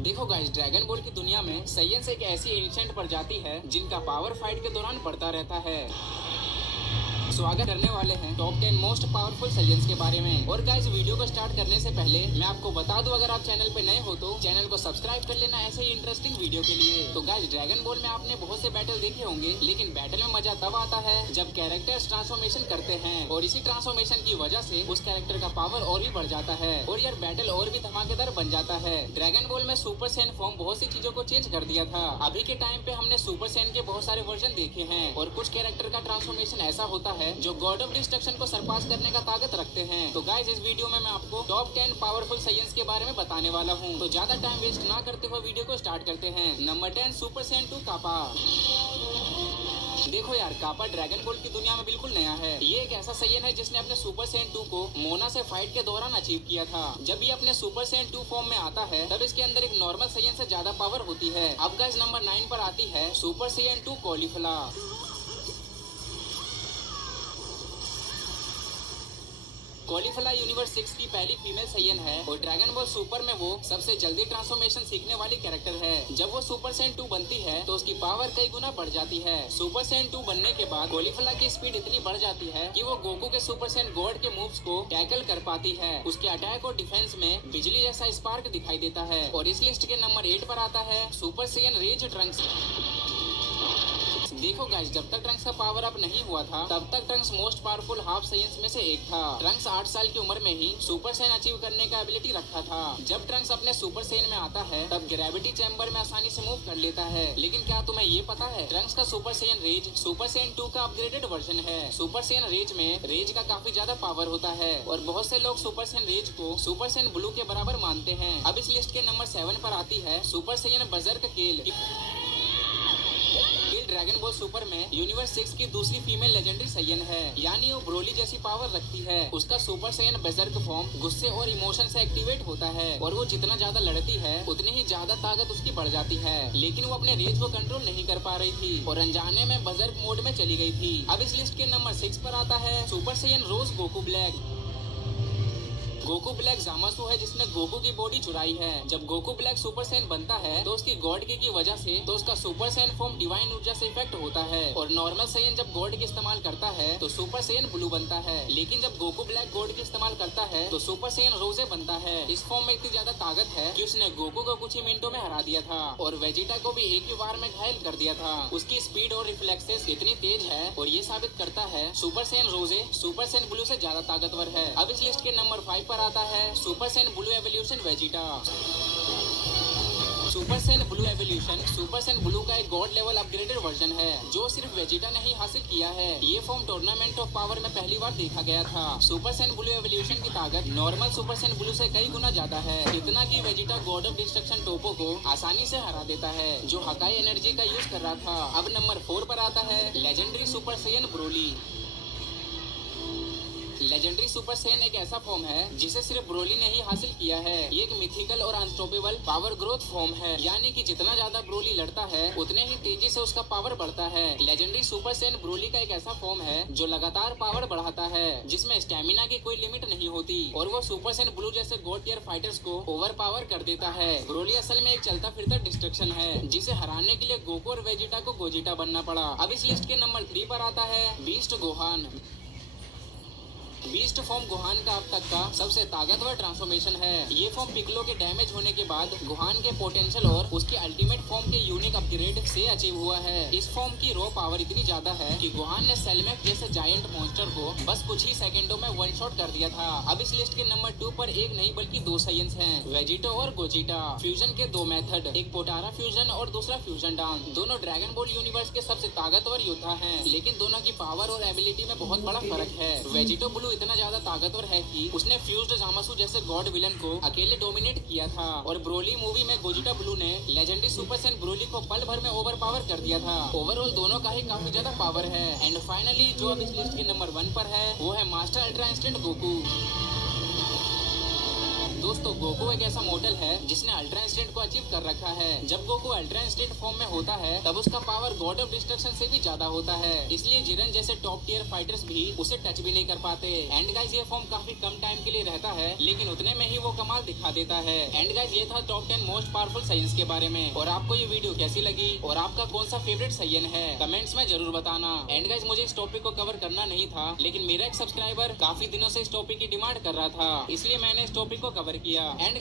देखो guys, dragon ball की दुनिया में साइयेंस एक ऐसी एंशिएंट प्रजाति है जिनका पावर फाइट के दौरान बढ़ता रहता है। स्वागत करने वाले हैं टॉप 10 मोस्ट पावरफुल साइयेंस के बारे में। और गाइस, वीडियो को स्टार्ट करने से पहले मैं आपको बता दूं, अगर आप चैनल पे नए हो तो चैनल को सब्सक्राइब कर लेना ऐसे ही इंटरेस्टिंग वीडियो के लिए। तो गाइस, ड्रैगन बॉल में आपने बहुत से बैटल देखे होंगे, लेकिन बैटल में मजा तब आता है जब कैरेक्टर्स ट्रांसफॉर्मेशन करते हैं और इसी ट्रांसफॉर्मेशन की वजह से उस कैरेक्टर का पावर और भी बढ़ जाता है और यार बैटल और भी धमाकेदार बन जाता है। ड्रैगन बॉल में सुपर सैन फॉर्म बहुत सी चीजों को चेंज कर दिया था। अभी के टाइम पे हमने सुपर सैन के बहुत सारे वर्जन देखे हैं और कुछ कैरेक्टर का ट्रांसफॉर्मेशन ऐसा होता है जो गॉड ऑफ डिस्ट्रक्शन को सरपास करने का ताकत रखते हैं। तो गाइस, इस वीडियो में मैं आपको टॉप 10 पावरफुल साइयेंस के बारे में बताने वाला हूँ। तो ज्यादा टाइम वेस्ट ना करते हुए वीडियो को स्टार्ट करते हैं। नंबर 10, सुपर सैन 2 कापा। देखो यार, कापा ड्रैगन बॉल की दुनिया में बिल्कुल नया है। ये एक ऐसा साइयन है जिसने अपने सुपर सैन 2 को मोना से फाइट के दौरान अचीव किया था। जब ये अपने सुपर सैन 2 फॉर्म में आता है तब इसके अंदर एक नॉर्मल साइयन से ज्यादा पावर होती है। अब गाइस, नंबर 9 पर आती है सुपर सैयन 2 कॉलीफ्ला। कॉलीफ्ला यूनिवर्स 6 की पहली फीमेल साइयन है और ड्रैगन बॉल सुपर में वो सबसे जल्दी ट्रांसफॉर्मेशन सीखने वाली कैरेक्टर है। जब वो सुपर सैन 2 बनती है तो उसकी पावर कई गुना बढ़ जाती है। सुपर सैन 2 बनने के बाद कॉलीफ्ला की स्पीड इतनी बढ़ जाती है कि वो गोकू के सुपर सैन गॉड के मूव्स को टैकल कर पाती है। उसके अटैक और डिफेंस में बिजली जैसा स्पार्क दिखाई देता है। और इस लिस्ट के नंबर 8 पर आता है सुपर सैयन रेज ट्रंक्स। देखो गाइस, जब तक ट्रंक्स का पावर अप नहीं हुआ था तब तक ट्रंक्स मोस्ट पावरफुल हाफ साइयंस में से एक था। ट्रंक्स 8 साल की उम्र में ही सुपर सैन अचीव करने का एबिलिटी रखा था। जब ट्रंक्स अपने सुपर सैन में आता है तब ग्रेविटी चैम्बर में आसानी से मूव कर लेता है। लेकिन क्या तुम्हें ये पता है, ट्रंक्स का super Saiyan rage super Saiyan 2 का अपग्रेडेड वर्जन है। सुपर सैन रेज में रेज का काफी ज्यादा पावर होता है और बहुत से लोग सुपर सैन रेज को सुपर सैन ब्लू के बराबर मानते हैं। अब इस लिस्ट के नंबर 7 पर आती है सुपर सैन बजर्क केल। ड्रैगन बॉल सुपर में यूनिवर्स 6 की दूसरी फीमेल लेजेंडरी साइयन है, यानी वो ब्रोली जैसी पावर रखती है। उसका सुपर साइयन बजर्क फॉर्म गुस्से और इमोशन से एक्टिवेट होता है और वो जितना ज्यादा लड़ती है उतनी ही ज्यादा ताकत उसकी बढ़ जाती है। लेकिन वो अपने रेज को कंट्रोल नहीं कर पा रही थी और अनजाने में बजर्क मोड में चली गई थी। अब इस लिस्ट के नंबर 6 पर आता है सुपर साइयन रोज गोकू ब्लैक। गोकू ब्लैक जामासु है जिसने गोकू की बॉडी चुराई है। जब गोकू ब्लैक सुपर सैन बनता है तो उसकी गॉड की वजह से तो उसका सुपर सैन फॉर्म डिवाइन ऊर्जा से इफेक्ट होता है और नॉर्मल सैयन जब गॉड की इस्तेमाल करता है तो सुपर सैन ब्लू बनता है। लेकिन जब गोकू ब्लैक गॉड की इस्तेमाल करता है तो सुपर सैन रोजे बनता है। इस फॉर्म में इतनी ज्यादा ताकत है कि उसने गोकू को कुछ ही मिनटों में हरा दिया था और वेजिटा को भी एक ही बार में घायल कर दिया था। उसकी स्पीड और रिफ्लेक्सेस इतनी तेज है और ये साबित करता है सुपर सैन रोजे सुपर सैन ब्लू से ज्यादा ताकतवर है। अब इस लिस्ट के नंबर 5 पर आता है super San blue evolution Vegeta. Super San blue evolution super San blue का एक गॉड लेवल अपग्रेडेड वर्जन है जो सिर्फ वेजिटा ने ही हासिल किया है। ये फॉर्म टूर्नामेंट ऑफ पावर में पहली बार देखा गया था। सुपर सैन ब्लू एवोल्यूशन की ताकत नॉर्मल सुपर सैन ब्लू से कई गुना ज्यादा है, इतना कि वेजिटा गॉड ऑफ डिस्ट्रक्शन टोपो को आसानी से हरा देता है जो हकाई एनर्जी का यूज कर रहा था। अब नंबर 4 पर आता है legendary super Saiyan Broly. Legendary super San एक ऐसा फॉर्म है जिसे सिर्फ ब्रोली ने ही हासिल किया है। ये एक मिथिकल और अनस्टॉपेबल पावर ग्रोथ फॉर्म है, यानी कि जितना ज्यादा ब्रोली लड़ता है उतने ही तेजी से उसका पावर बढ़ता है। लेजेंडरी सुपर सैन ब्रोली का एक ऐसा फॉर्म है जो लगातार पावर बढ़ाता है, जिसमें स्टेमिना की कोई लिमिट नहीं होती और वो सुपर सैन ब्लू जैसे गॉड टियर फाइटर्स को ओवर पावर कर देता है। ब्रोली असल में एक चलता फिरता डिस्ट्रक्शन है जिसे हराने के लिए गोकू और वेजिटा को गोजिटा बनना पड़ा। अब इस लिस्ट के नंबर 3 पर आता है beast Gohan. Beast form Gohan का अब तक का सबसे ताकतवर ट्रांसफॉर्मेशन है। ये फॉर्म पिकलो के डैमेज होने के बाद गोहान के पोटेंशियल और उसके अल्टीमेट फॉर्म के यूनिक अपग्रेड से अचीव हुआ है। इस फॉर्म की रॉ पावर इतनी ज्यादा है कि गोहान ने सेलमेक जैसे जायंट मॉन्स्टर को बस कुछ ही सेकंडों में वन शॉट कर दिया था। अब इस लिस्ट के नंबर 2 पर एक नहीं बल्कि 2 साइयंस हैं, वेजिटो और गोजिटा। फ्यूजन के 2 मेथड, एक पोटारा फ्यूजन और दूसरा फ्यूजन डांस। दोनों ड्रैगन बॉल यूनिवर्स के सबसे ताकतवर योद्धा हैं, लेकिन दोनों की पावर और एबिलिटी में बहुत बड़ा फर्क है। वेजिटो ब्लू इतना ज्यादा ताकतवर है कि उसने फ्यूज्ड जामासु जैसे गॉड विलन को अकेले डोमिनेट किया था और ब्रोली मूवी में गोजिटा ब्लू ने लेजेंडरी सुपर सैन ब्रोली को पल भर में ओवर पावर कर दिया था। ओवरऑल दोनों का ही काफी ज्यादा पावर है। एंड फाइनली जो अब इस लिस्ट के नंबर 1 पर है वो है मास्टर अल्ट्रा इंस्टेंट गोकू। दोस्तों गोकू एक ऐसा मॉडल है जिसने अल्ट्रा इंस्टेंट को अचीव कर रखा है। जब गोकू अल्ट्रा इंस्टेंट फॉर्म में होता है तब उसका पावर गॉड ऑफ डिस्ट्रक्शन से भी ज्यादा होता है, इसलिए जिरन जैसे टॉप टियर फाइटर्स भी उसे टच भी नहीं कर पाते। एंड गाइस ये फॉर्म काफी कम टाइम के लिए रहता है, लेकिन उतने में ही वो कमाल दिखा देता है। एंड गाइस ये था टॉप 10 मोस्ट पावरफुल साइयन्स के बारे में। और आपको ये वीडियो कैसी लगी और आपका कौन सा फेवरेट साइयन है कमेंट्स में जरूर बताना। एंड गाइस मुझे इस टॉपिक को कवर करना नहीं था, लेकिन मेरा एक सब्सक्राइबर काफी दिनों से इस टॉपिक की डिमांड कर रहा था, इसलिए मैंने इस टॉपिक को कवर किया। एंड